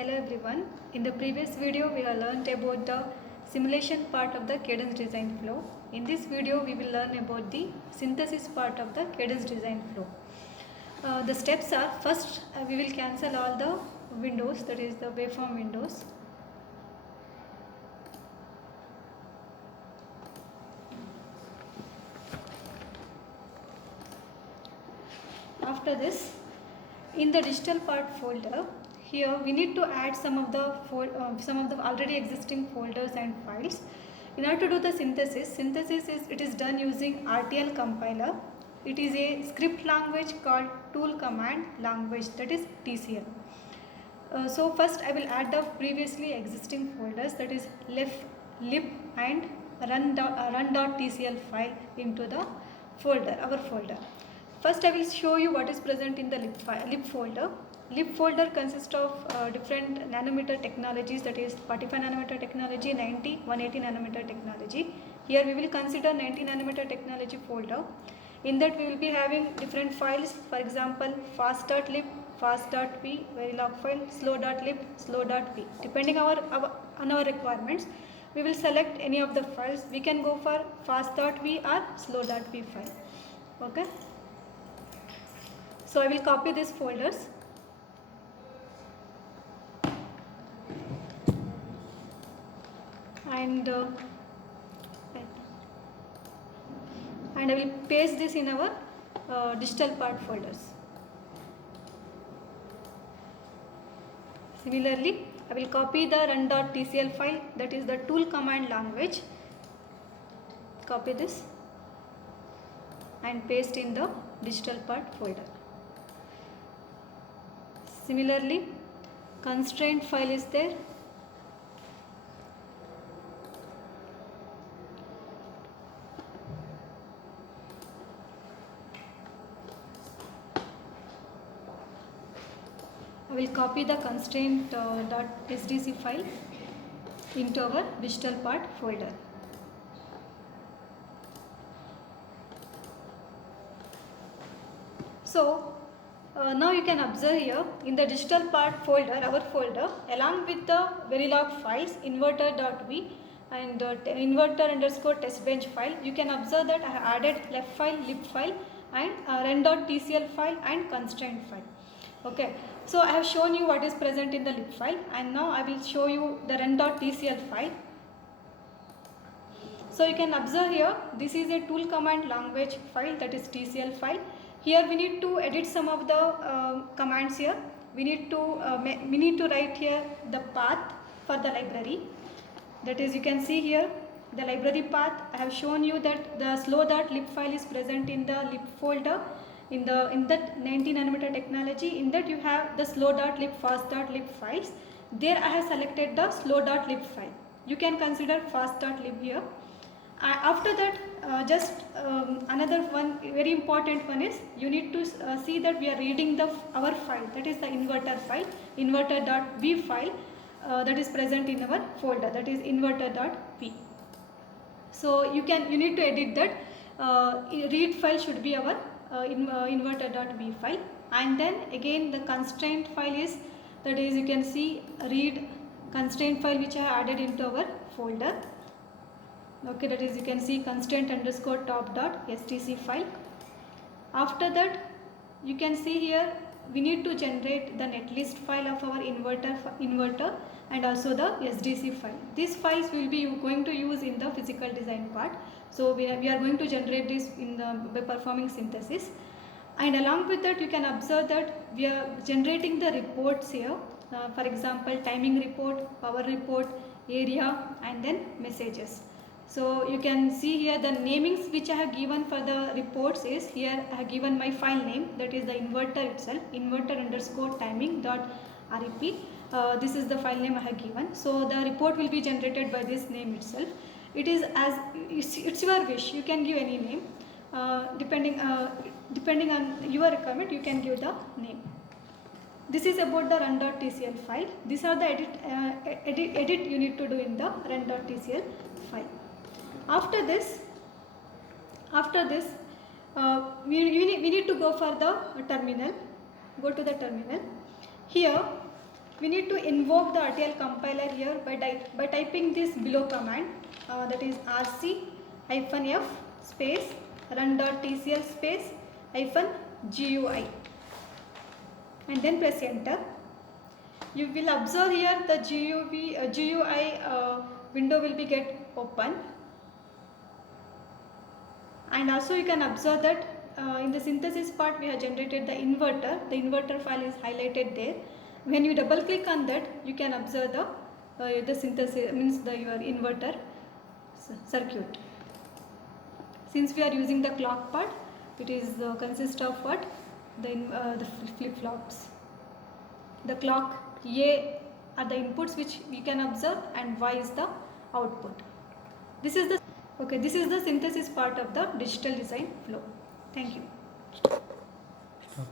Hello everyone. In the previous video we have learned about the simulation part of the cadence design flow. In this video we will learn about the synthesis part of the cadence design flow. The steps are first we will cancel all the windows, that is the waveform windows. After this, in the digital part folder, here we need to add some of the already existing folders and files. In order to do the synthesis is done using RTL compiler. It is a script language called tool command language, that is TCL. So first I will add the previously existing folders, that is lib and run.tcl file into the folder, our folder. First I will show you what is present in the lib folder. Lib folder consists of different nanometer technologies, that is 45 nanometer technology, 90, 180 nanometer technology. Here we will consider 90 nanometer technology folder. In that we will be having different files, for example fast.lib, fast.p, verilog file, slow.lib, slow.p. Depending on our requirements, we will select any of the files. We can go for fast.p or slow.p file. Okay. So I will copy these folders and I will paste this in our digital part folders. Similarly, I will copy the run.tcl file, that is the tool command language. Copy this and paste in the digital part folder. Similarly, constraint file is there. I will copy the constraint.sdc file into our digital part folder. So now you can observe here in the digital part folder, our folder, along with the Verilog files inverter.v and inverter_testbench file, you can observe that I have added left file, lib file and run.tcl file and constraint file. Okay, so I have shown you what is present in the lib file, and now I will show you the run.tcl file. So you can observe here, this is a tool command language file, that is TCL file. Here we need to edit some of the commands here. We need to write here the path for the library. That is, you can see here the library path. I have shown you that the slow.lib file is present in the lib folder. In that 90 nanometer technology, in that you have the slow.lib, fast.lib files. There I have selected the slow.lib file. You can consider fast.lib here. After that, another one very important one is you need to see that we are reading our file, that is the inverter file, inverter.v file that is present in our folder, that is inverter.p. So you need to edit that. Read file should be our inverter.v file, and then again the constraint file is, that is, you can see read constraint file which I added into our folder. Okay, that is, you can see constraint_top.stc file. After that, you can see here we need to generate the netlist file of our inverter and also the SDC file. These files we will be going to use in the physical design part. So we are going to generate this by performing synthesis. And along with that, you can observe that we are generating the reports here. For example, timing report, power report, area, and then messages. So you can see here the namings which I have given for the reports is, here I have given my file name, that is the inverter itself, inverter_timing.rep. This is the file name I have given. So the report will be generated by this name itself. It is it's your wish. You can give any name. Depending on your requirement, you can give the name. This is about the run.tcl file. These are the edit you need to do in the run.tcl file. After this, we need to go for the terminal. Go to the terminal. Here we need to invoke the RTL compiler here by typing this below command, that is rc-f space run.tcl space -GUI, and then press enter. You will observe here the GUI window will be get open, and also you can observe that in the synthesis part we have generated the inverter file is highlighted there. When you double click on that, you can observe the synthesis, means your inverter circuit. Since we are using the clock part, it is consists of what? The flip-flops. The clock A are the inputs which we can observe, and Y is the output. This is the synthesis part of the digital design flow. Thank you. Stop.